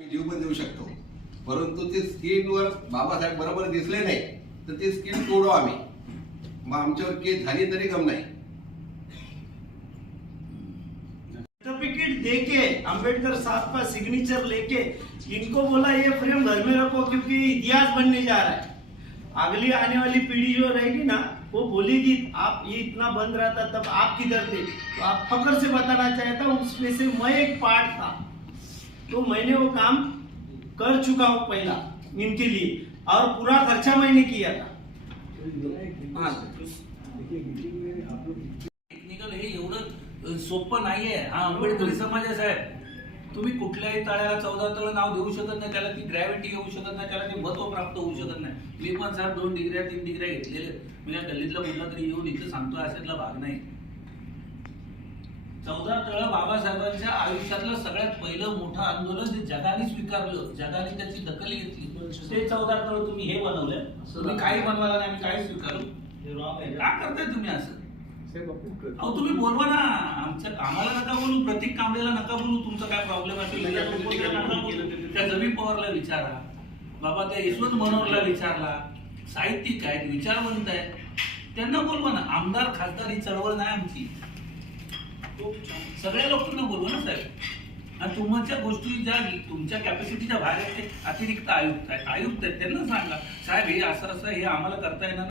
जीव पण देऊ शकतो. परंतु ते स्किनवर बाबासाहेब बरोबर दिसले नाही, तर स्किन तोडू आम्ही. मग आमच्यावर केस झाली तरी नाही. सर्टिफिकेट देके अंबेडकर साहब का सिग्नेचर लेके, इनको बोला, ये फ्रेम घर में रखो, क्योंकि इतिहास बनने जा रहा है. अगली आने वाली पीढ़ी जो रहेगी ना, वो बोलेगी आप, ये इतना बंद रहा था तब आप किधर थे? तो आप फकर से बताना चाहता हूँ, उसमें से मैं एक पार्ट था। तो मैंने वो काम कर चुका हूँ पहला इनके लिए। और पूरा खर्चा मैंने किया था। टेक्निकल हे एवढं सोपं नाहीये. हा आंबेडकरी समाज आहे साहेब. तुम्ही कुठल्याही तळ्याला चौदा तळ नाव देऊ शकत नाही त्याला ती ग्रॅव्हिटी येऊ शकत नाही त्याला ते महत्त्व प्राप्त होऊ शकत नाही. मी पण साहेब दोन डिग्र्या तीन डिग्र्या घेतलेले मी या गल्लीतला कुठला तरी येऊन इथं सांगतो अशातला भाग नाही. चौदा तळ बाबासाहेबांच्या आयुष्यातलं सगळ्यात पहिलं मोठं आंदोलन जे जगाने स्वीकारलं जगाने त्याची दखल घेतली. ते चौदा तळ तुम्ही हे बनवलं तुम्ही काही बनवायला नाही आम्ही काही स्वीकारू. का करताय तुम्ही असं? अहो तुम्ही बोलवा ना. आमच्या आम्हाला नका बोलू प्रतीक कांबळेला नका बोलू. तुमचा काय प्रॉब्लेम असेल. त्या जमी पवारला विचारा. बाबा त्या यशवंत मनोहरला विचारला. साहित्यिक आहेत विचारवंत आहेत. त्यांना बोलवा ना. आमदार खासदार ही चळवळ नाही आमची. सगळ्या लोकांना बोलवा ना साहेब. आणि तुमच्या गोष्टी ज्या तुमच्या कॅपॅसिटीच्या बाहेर आहेत ते अतिरिक्त आयुक्त आहेत. आयुक्त आहेत त्यांना सांगा. साहेब हे असं असं हे आम्हाला करता येणार